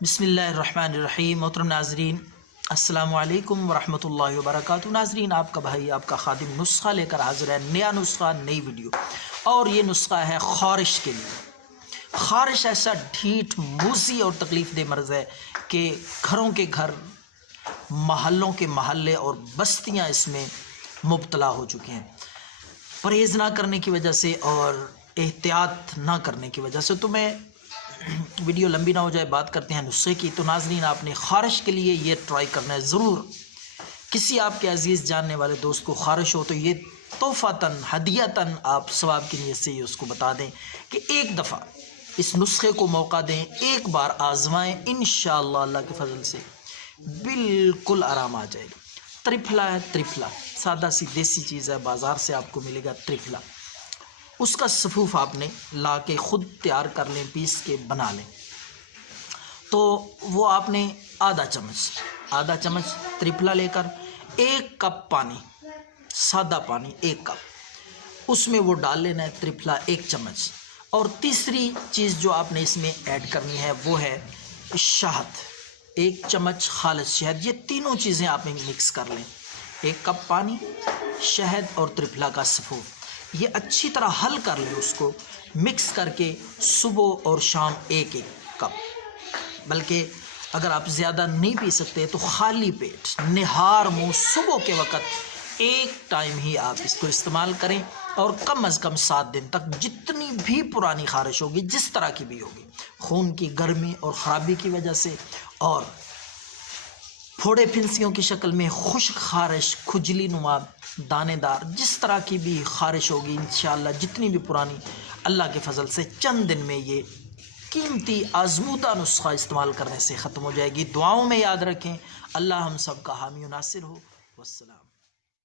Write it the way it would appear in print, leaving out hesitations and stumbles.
بسم اللہ الرحمن الرحیم۔ محترم ناظرین، السلام علیکم ورحمۃ اللہ وبرکاتہ۔ ناظرین، آپ کا بھائی آپ کا خادم نسخہ لے کر حاضر ہے، نیا نسخہ، نئی ویڈیو، اور یہ نسخہ ہے خارش کے لیے۔ خارش ایسا ڈھیٹ، موذی اور تکلیف دہ مرض ہے کہ گھروں کے گھر، محلوں کے محلے اور بستیاں اس میں مبتلا ہو چکے ہیں۔ پرہیز نہ کرنے کی وجہ سے اور احتیاط نہ کرنے کی وجہ سے، تو میں ویڈیو لمبی نہ ہو جائے، بات کرتے ہیں نسخے کی۔ تو ناظرین، آپ نے خارش کے لیے یہ ٹرائی کرنا ہے ضرور۔ کسی آپ کے عزیز جاننے والے دوست کو خارش ہو تو یہ تحفتاً، ہدیتاً آپ ثواب کی نیت سے یہ اس کو بتا دیں کہ ایک دفعہ اس نسخے کو موقع دیں، ایک بار آزمائیں، انشاءاللہ اللہ کے فضل سے بالکل آرام آ جائے گا۔ ترفلا ہے، ترفلا سادہ سی دیسی چیز ہے، بازار سے آپ کو ملے گا ترفلا۔ اس کا صفوف آپ نے لا کے خود تیار کر لیں، پیس کے بنا لیں۔ تو وہ آپ نے آدھا چمچ ترفلا لے کر 1 کپ پانی، سادہ پانی 1 کپ، اس میں وہ ڈال لینا ہے ترفلا 1 چمچ۔ اور تیسری چیز جو آپ نے اس میں ایڈ کرنی ہے وہ ہے شہد، 1 چمچ خالص شہد۔ یہ تینوں چیزیں آپ نے مکس کر لیں، 1 کپ پانی، شہد اور ترفلا کا صفوف۔ یہ اچھی طرح حل کر لیں، اس کو مکس کر کے صبح اور شام 1 کپ، بلکہ اگر آپ زیادہ نہیں پی سکتے تو خالی پیٹ، نہار منہ، صبح کے وقت 1 ٹائم ہی آپ اس کو استعمال کریں، اور کم از کم 7 دن تک جتنی بھی پرانی خارش ہوگی، جس طرح کی بھی ہوگی، خون کی گرمی اور خرابی کی وجہ سے، اور پھوڑے پھنسیوں کی شکل میں خشک خارش، کھجلی نما، دانے دار، جس طرح کی بھی خارش ہوگی، انشاءاللہ جتنی بھی پرانی، اللہ کے فضل سے چند دن میں یہ قیمتی آزمودہ نسخہ استعمال کرنے سے ختم ہو جائے گی۔ دعاؤں میں یاد رکھیں۔ اللہ ہم سب کا حامی و ناصر ہو۔ والسلام۔